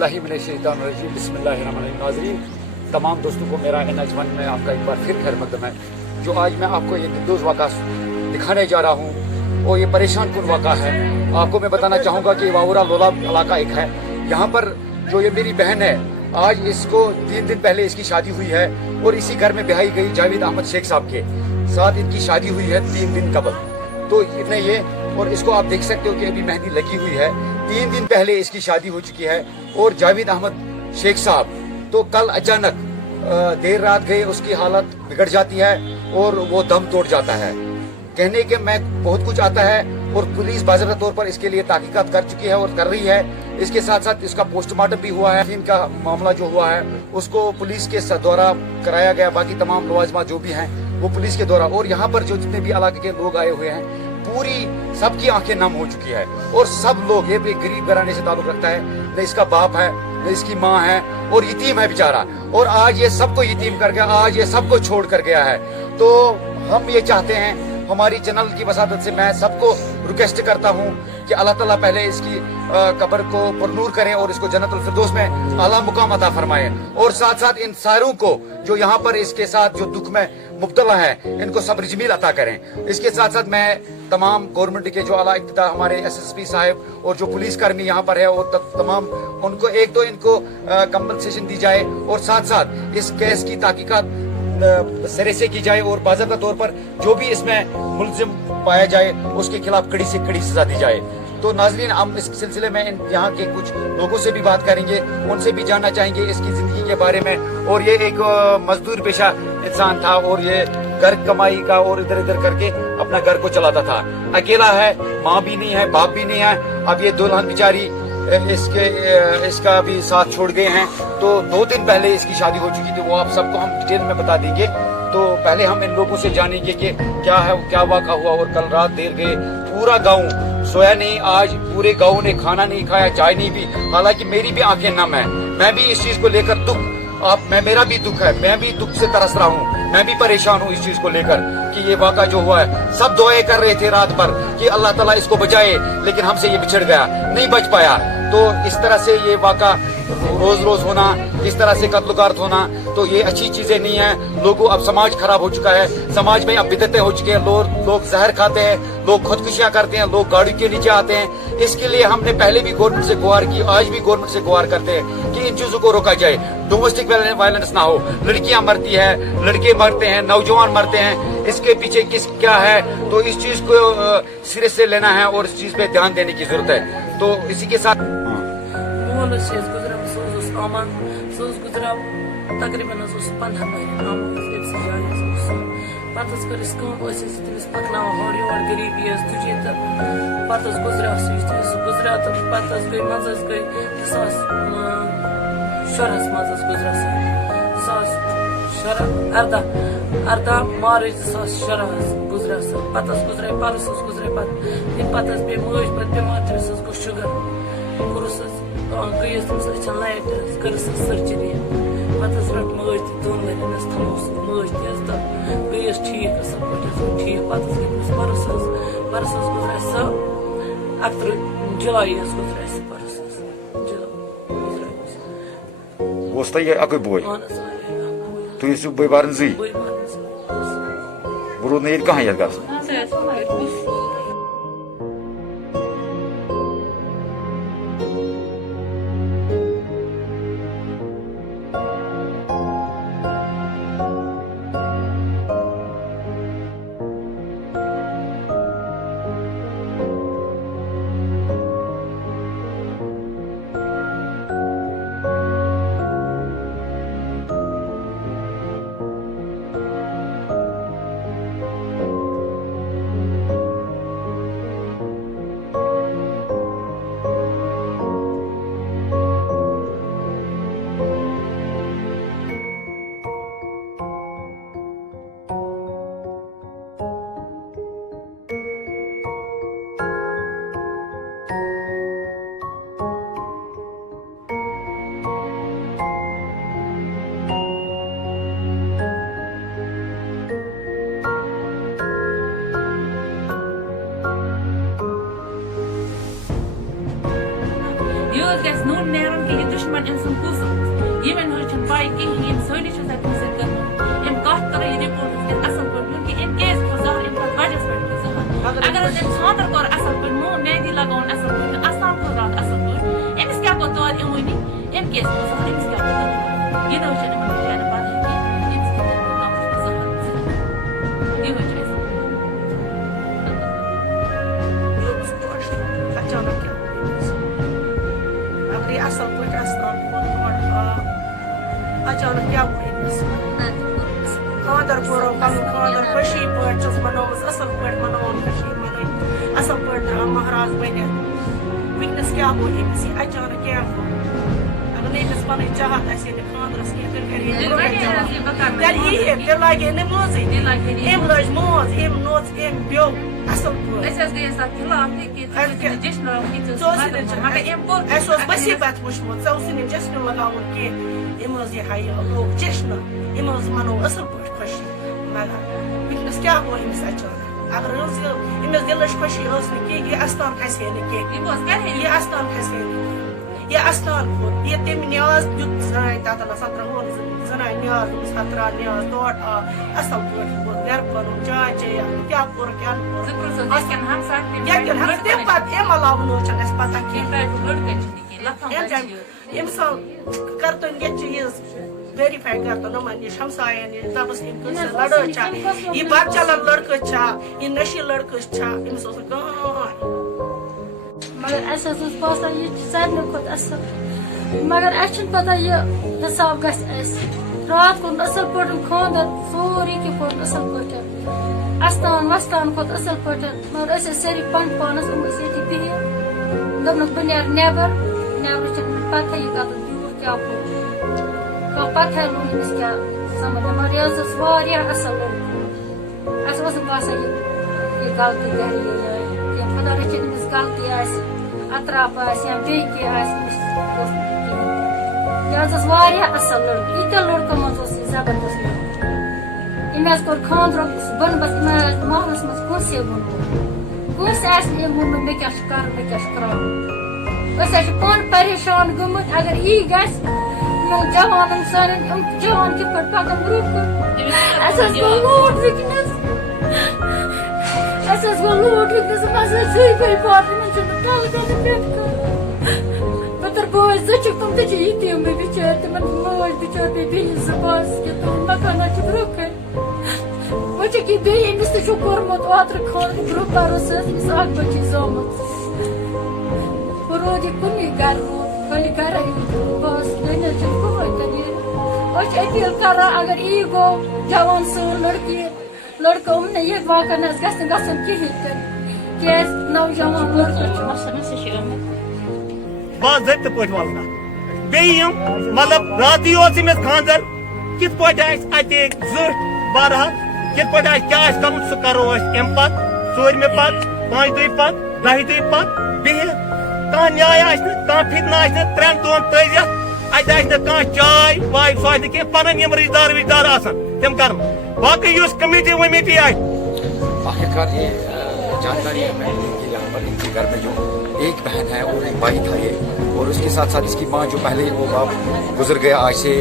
औज़ुबिल्लाहिमिनश्शैतानिर्रजीम बिस्मिल्लाहिर्रहमानिर्रहीम। नाज़रीन, तमाम दोस्तों को मेरा नजमन में आपका एक बार फिर खैर मकदम है। जो आज मैं आपको ये दिलदोज़ वाक़ा दिखाने जा रहा हूँ और ये परेशान कुन वाक़ा है। आपको मैं बताना चाहूँगा कि वावरा लोलाब इलाका एक है। यहाँ पर जो ये मेरी बहन है, आज इसको 3 दिन पहले इसकी शादी हुई है और इसी घर में ब्याही गई जावेद अहमद शेख साहब के साथ इनकी शादी हुई है 3 दिन कबल। तो इतने ये, और इसको आप देख सकते हो कि अभी मेहंदी लगी हुई है। 3 दिन पहले इसकी शादी हो चुकी है और जावेद अहमद शेख साहब तो कल अचानक देर रात गए, उसकी हालत बिगड़ जाती है और वो दम तोड़ जाता है। कहने के मैं बहुत कुछ आता है और पुलिस बाज़ाब्ता तौर पर इसके लिए तहकीकात कर चुकी है और कर रही है। इसके साथ साथ इसका पोस्टमार्टम भी हुआ है। इनका मामला जो हुआ है उसको पुलिस के द्वारा कराया गया। बाकी तमाम लवाजमा जो भी हैं वो पुलिस के द्वारा, और यहाँ पर जो जितने भी इलाके के लोग आए हुए हैं पूरी सबकी आंखें नम हो चुकी है। और सब लोग, ये भी गरीब घराने से ताल्लुक रखता है, न इसका बाप है न इसकी माँ है और यतीम है बेचारा, और आज ये सबको यतीम कर गया, आज ये सबको छोड़ कर गया है। तो हम ये चाहते हैं, हमारी चैनल की वसादत से मैं सबको रिक्वेस्ट करता हूँ कि अल्लाह ताला पहले इसकी कब्र को पुरनूर करें और इसको जन्नतुल फिरदौस में आला मुकाम अता फरमाए, और साथ साथ इन सारों को जो यहाँ पर इसके साथ जो दुख में मुब्तला है इनको सब्र जमील अता करें। इसके साथ साथ मैं तमाम गवर्नमेंट के जो आला इक्तिदार हमारे SSP साहब और जो पुलिस कर्मी यहाँ पर है और तमाम उनको एक तो इनको कंपनसेशन दी जाए और साथ साथ इस केस की तहकीकात सिरे से की जाए और बाज़ाब्ता तौर पर जो भी इसमें मुलजिम पाया जाए उसके खिलाफ कड़ी से कड़ी सजा दी जाए। तो नाज़रीन, हम इस सिलसिले में यहाँ के कुछ लोगों से भी बात करेंगे, उनसे भी जानना चाहेंगे इसकी ज़िंदगी के बारे में। और ये एक मजदूर पेशा इंसान था और ये घर कमाई का और इधर इधर करके अपना घर को चलाता था। अकेला है, माँ भी नहीं है, बाप भी नहीं है। अब ये दुल्हन बेचारी इसका भी साथ छोड़ गए हैं। तो 2 दिन पहले इसकी शादी हो चुकी थी, वो आप सबको हम डिटेल में बता देंगे। तो पहले हम इन लोगों से जानेंगे कि क्या है, क्या वाक़ा हुआ। और कल रात देर गए, पूरा गांव सोया नहीं, आज पूरे गांव ने खाना नहीं खाया, चाय नहीं पी। हालांकि मेरी भी आंखें नम है, मैं भी इस चीज को लेकर मेरा भी दुख है, मैं भी दुख से तरस रहा हूँ, मैं भी परेशान हूँ इस चीज को लेकर कि ये वाक़ा जो हुआ है। सब दुआएं कर रहे थे रात भर कि अल्लाह ताला इसको बचाए, लेकिन हमसे ये बिछड़ गया, नहीं बच पाया। तो इस तरह से ये वाक़ा रोज रोज होना, इस तरह से कत्ल-गारत होना, तो ये अच्छी चीजें नहीं है। लोगों, अब समाज खराब हो चुका है, समाज में अब बिदअतें हो चुकी हैं। लोग जहर खाते हैं, लोग खुदकुशियां करते हैं, लोग गाड़ी के नीचे आते हैं। इसके लिए हमने पहले भी गवर्नमेंट से गुहार की, आज भी गवर्नमेंट से गुहार करते हैं कि इन चीजों को रोका जाए, डोमेस्टिक वायलेंस ना हो। लड़कियां मरती है, लड़के मरते हैं, नौजवान मरते हैं, इसके पीछे क्या है। तो इस चीज को सिरे से लेना है और इस चीज पे ध्यान देने की जरूरत है। तो इसी के साथ गुजरा तकरीबन 15 पत तमिस पकना हर योर गरीबी तुझे तो पत गुजरा गुजरा तो पत गई मज गई 2004 मज गुजरा 2014 मार्च 2014 गुजरा पत गुजरा परस गुजरा पत पे मज पे बीमार तमिस गो शुगर कुरस गई तमिस लाइट कर सर्जरी पत रट मज दोन वन थमोस मज तो गई ठीक असल पे ठीक पत परस गुजरा 11 जुलाई गुजरा परस गोस्त अक बोय तुम बे बारन जी बह रूद न कहाँ ग حظ گژھِ نوٚن نیرُن کہِ یہِ دُشمن أمۍ سُنٛد کُس اوس یِمن حظ چھنہٕ پاے کِہیٖنۍ یِم سٲری چھِ تَتہِ سۭتۍ کٔرمٕژ أمۍ کَتھ کٔر یہِ رِپورٹ گژھِ اَصٕل پٲٹھۍ نیُن کہِ أمۍ کیازِ کھوٚت زہر أمۍ کھوٚت وجہس پٮ۪ٹھ کھوٚت زہر اگر حظ أمۍ خانٛدر کوٚر اَصٕل پٲٹھۍ مہندی لگاوُن اَصٕل پٲٹھۍ اَستان کھوٚت راتھ اَصٕل پٲٹھۍ أمِس کیٛاہ گوٚو تور یِوٲنی أمۍ کیازِ کھوٚت زہر أمِس کیٛاہ گوٚو یہِ نہ حظ چھنہٕ یِمن بِچارٮ۪ن پَتہ کینٛہہ أمِس کِتھ کٔنۍ گوٚو تَتھ زہر یِہوے چھِ اَسہِ اچانک اگر یہ اصل پہ اچانک کیا خاندر کور پن خاندر خوشی پہ منوس اصل پہ منوان من اصل پہ درا مہراز بنت ونکس کیا گو امس یہ اچانک کیا گو اگر امس پن چاہت آ خاندرس کی تیل یہ تیل لگے نماز ام لج موز ام نوچ ام بیو اصل مصیبت وچمت ژٕ جشن لگاون کی ام لوگ جشن ام منو اصل پہ خوشی مگر ونکس کیا گو امس اچانک اگر امس دلچ خوشی نا یہ استان کھسے نا یہ استان کھسے یہ استان کھوت یہ تم نیاز دیت زنان تتن 17 زنان نیاز 17 نیاز تور آ اصل پہ گھر پن چائے چیا کیا کور کیا تم پتہ ام علاوہ چھ اس پتہ ام کرتن یہ چیز ویریفائی کرتن نمن نش ہمساین نش دپس لڑائی چھا یہ بد چلان لڑکہ چھا یہ نشی لڑکہ چھا امس مگر اس باسان یہ سارے کھت اصل مگر اس پتہ یہ حساب گھس رات کور اصل پہ خاندر سوری کی کور اصل پہ استان وستان کھت اصل پہ مگر ساری پن پانس یہ بہت دپنک بہ نیر نیبر پتہ یہ کتن دور کیا پتہ لوگ امس کیا سمجھ مگر یہ اصل لڑکہ اس باسان یہ غلطی گھر خدا رچھن امس غلطی اطراف یا بیٚیہِ کینٛہہ یہ اصل لڑکہ ییٖتیاہ لڑکو منٛز یہ زبردست لڑکہ أمۍ کوٚر خاندرُک بۄن بس محلس منٛز کٲنٛسے ووٚنمُت کٲنٛسہِ آسہِ نہٕ أمۍ ووٚنمُت مےٚ کیٛاہ چھُ کرُن مےٚ کیٛاہ چھُ کرُن أسۍ چھِ پانہٕ پریشان گٔمٕتۍ اگر یی گژھِ یِمن جوانن سانٮ۪ن یِم جوان کِتھ پٲٹھۍ پکن برونٛہہ کُن اَسہِ گوٚو لوٗٹ وٕنکیٚنس گوٚو لوٗٹ وٕنکیٚنس زٕے بٲے بارٕنۍ یِمن چھُنہٕ تَلہٕ گژھِ پٮ۪ٹھ کانٛہہ پتر بٲے زٕ چھِکھ تِم تہِ چھِ یتیٖمٕے بِچٲرۍ تِمن موج بِچٲرۍ بیٚیہِ بیٚنہِ زٕ بس کہِ تِمن مکانا چھِ برونٛہہ کَنہِ وۄنۍ چھِ کہِ بیٚیہِ أمِس تہِ چھُ کوٚرمُت اوترٕ خاندر برونٛہہ پروس حظ أمِس اکھ بٔچی زامٕژ ہُہ روٗد یہِ کُنی گرٕ روٗد خٲلی گرے بس دُنیا چھُنہٕ کٕہۭنۍ تہِ یہِ أسۍ چھِ أپیٖل کران اگر یی گوٚو جوان سٲر لڑکی لڑکہٕ نہٕ یہِ واقع نہ حظ گژھِ نہٕ گژھُن کِہیٖنۍ تہِ کیازِ نوجوان لڑکہٕ چھُ باضابطہ پہ ولنا بیم مطلب رات امس خاندر کت پہ اتہ زٹ بہرحال کت پہ کیا کرن سہ کرو ام پت ژورمہ پت 5 دہ پت 10 دہ پت بہت کھانا نیاے آہ فتنہ آہ 3 دۄہن تٔرِتھ اتہ چائے وائے سہ کی پن رشتہ دار وشتہ دار تم کر باقی اس کمیٹی ومیٹی آخرکار یہ جانکاری ہے کہ یہاں پر ان کے گھر میں جو ایک بہن ہے اور ایک بھائی تھا یہ اور اس کے ساتھ ساتھ اس کی ماں جو پہلے وہ باپ گزر گیا آج سے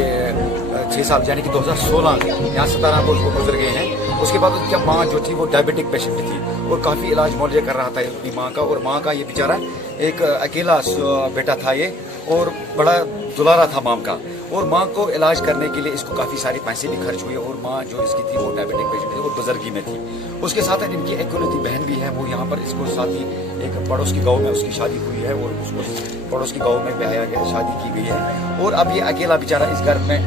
6 سال یعنی کہ 2016 یہاں 17 کو اس کو گزر گئے ہیں اس کے بعد اس کی ماں جو تھی وہ ڈائبٹک پیشنٹ تھی اور کافی علاج معالجہ کر رہا تھا اپنی ماں کا اور ماں کا یہ بیچارہ ایک اکیلا بیٹا تھا یہ اور بڑا دلارا تھا ماں کا اور ماں کو علاج کرنے کے لیے اس کو کافی سارے پیسے بھی خرچ ہوئے اور ماں جو اس کی تھی وہ ڈائبٹک پیشنٹ تھی اور بزرگی میں تھی اس کے ساتھ ان کی ایک بہن بھی ہے وہ یہاں پر اس کو ساتھ ہی ایک پڑوس کی گاؤں میں اس کی شادی ہوئی ہے اور اس کو پڑوس کی گاؤں میں بیایا گیا شادی کی گئی ہے اور اب یہ اکیلا بیچارہ اس گھر میں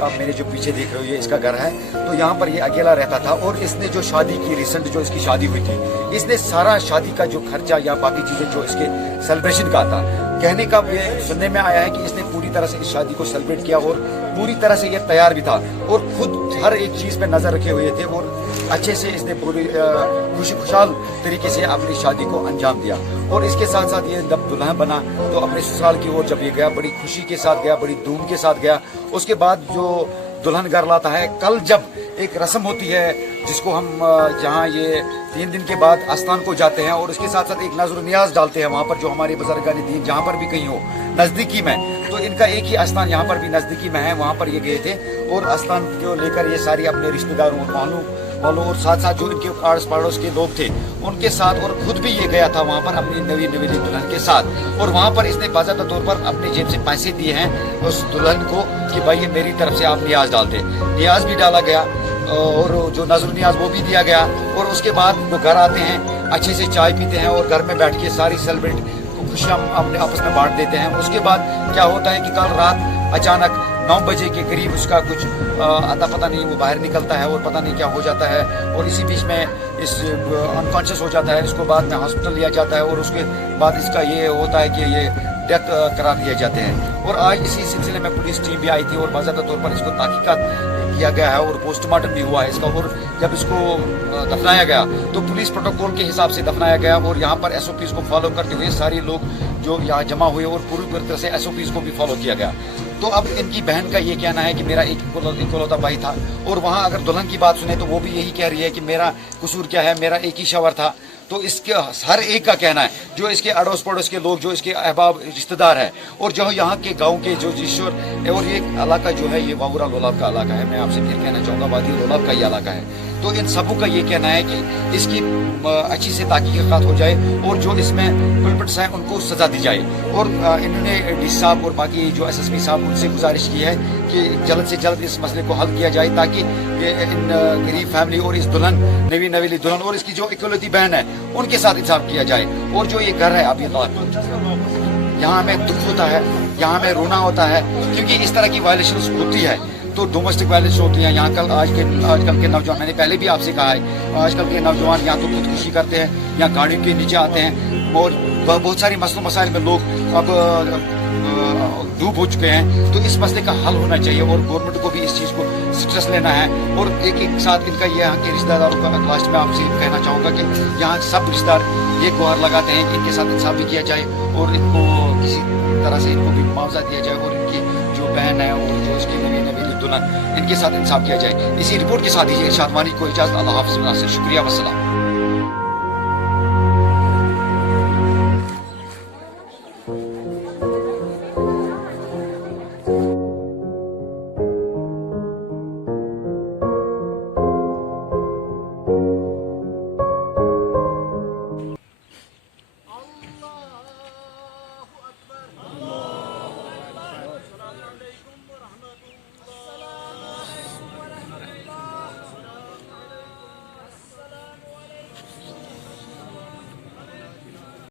آپ میرے جو پیچھے دیکھ رہے ہو یہ اس کا گھر ہے تو یہاں پر یہ اکیلا رہتا تھا اور اس نے جو شادی کی ریسنٹ جو اس کی شادی ہوئی تھی اس نے سارا شادی کا جو خرچہ یا باقی چیزیں جو اس کے سیلیبریشن کا تھا کہنے کا یہ سننے میں آیا ہے کہ اس نے پوری طرح سے اس شادی کو سیلیبریٹ کیا اور پوری طرح سے یہ تیار بھی تھا اور خود ہر ایک چیز پہ نظر رکھے ہوئے تھے اور اچھے سے اس نے پوری خوشحال طریقے سے اپنی شادی کو انجام دیا اور اس کے ساتھ ساتھ یہ جب دلہن بنا تو اپنے سسرال کی اور جب یہ گیا بڑی خوشی کے ساتھ گیا بڑی دھوم کے ساتھ گیا اس کے بعد جو دلہن گھر لاتا ہے کل جب ایک رسم ہوتی ہے जिसको हम यहाँ ये 3 दिन के बाद आस्थान को जाते हैं और उसके साथ साथ एक नजर नियाज डालते हैं वहाँ पर जो हमारे बुजुर्गान दीन जहाँ पर भी कहीं हो नज़दीकी में, तो इनका एक ही आस्थान यहाँ पर भी नज़दीकी में है, वहाँ पर ये गए थे और आस्थान को लेकर ये सारी अपने रिश्तेदारों और वालों और साथ साथ जो इनके आड़ोस पड़ोस के लोग थे उनके साथ, और खुद भी ये गया था वहाँ पर अपनी नवी नवेली दुल्हन के साथ, और वहाँ पर इसने बाज़ाब्ता तौर पर अपने जेब से पैसे दिए हैं उस दुल्हन को कि भाई ये मेरी तरफ से आप नियाज डाल दें। नियाज भी डाला गया और जो नजर नियाज वो भी दिया गया, और उसके बाद वो घर आते हैं, अच्छे से चाय पीते हैं और घर में बैठ के सारी सेलिब्रेट खुशियाँ अपने आपस में बांट देते हैं। उसके बाद क्या होता है कि कल रात अचानक 9 बजे के करीब उसका कुछ अता पता नहीं वो बाहर निकलता है और पता नहीं क्या हो जाता है, और इसी बीच में इस अनकॉन्शियस हो जाता है, इसको बाद में हॉस्पिटल लिया जाता है और उसके बाद इसका ये होता है कि ये डेथ करार दिए जाते हैं। और आज इसी सिलसिले में पुलिस टीम भी आई थी और बाज़ाब्ता तौर पर इसको तहकीकात किया गया है और पोस्टमार्टम भी हुआ है इसका, और जब इसको दफनाया गया तो पुलिस प्रोटोकॉल के हिसाब से दफनाया गया और यहाँ पर SOPs को फॉलो करते हुए सारे लोग जो यहाँ जमा हुए और पूरी तरह से SOPs को भी फॉलो किया गया। तो अब इनकी बहन का ये कहना है कि मेरा एक इकलौता भाई था, और वहाँ अगर दुल्हन की बात सुने तो वो भी यही कह रही है कि मेरा कसूर क्या है, मेरा एक ही शवर था। तो इसके हर एक का कहना है, जो इसके अड़ोस पड़ोस के लोग, जो इसके अहबाब रिश्तेदार हैं और जो यहाँ के गांव के जो जिश्वर, और ये इलाका जो है ये वावुरा लोलाब का इलाका है, मैं आपसे फिर कहना चाहूँगा वादी लोलाब का ये इलाका है। तो इन सबों का ये कहना है कि इसकी अच्छी से तहकीकात हो जाए और जो इसमें कल्प्रिट्स हैं उनको सज़ा दी जाए। और इन्होंने DC साहब और बाकी जो SSP साहब उनसे गुजारिश की है कि जल्द से जल्द इस मसले को हल किया जाए, ताकि इन गरीब फैमिली और इस दुल्हन नवी नवेली दुल्हन और इसकी जो इकलौती बहन है उनके साथ इंसाफ किया जाए। और जो ये घर है अभी यहाँ हमें दुख होता है, यहाँ हमें रोना होता है, क्योंकि इस तरह की वायलेशंस होती है तो डोमेस्टिक वायलेंस होती है। यहाँ आजकल के नौजवान, मैंने पहले भी आपसे कहा है, आजकल के नौजवान या तो खुदकुशी करते हैं या गाड़ियों के नीचे आते हैं, और बहुत सारी मसलों मसाइल में लोग अब डूब हो चुके हैं। तो इस मसले का हल होना चाहिए और गवर्नमेंट को भी इस चीज़ को सीरियस लेना है। और एक साथ इनका ये यहाँ के रिश्तेदारों का लास्ट में आपसे कहना चाहूँगा कि यहाँ सब रिश्तेदार ये गुहार लगाते हैं कि इनके साथ इंसाफ भी किया जाए और इनको किसी तरह से इनको भी मुआवजा दिया जाए, और इनकी जो बहन है और जो इसकी नवी नवेली दुल्हन, इनके साथ इंसाफ किया जाए। इसी रिपोर्ट के साथ ही इरशाद वानी को इजाज़त। अल्लाह हाफ़िज़। शुक्रिया, वस्सलाम।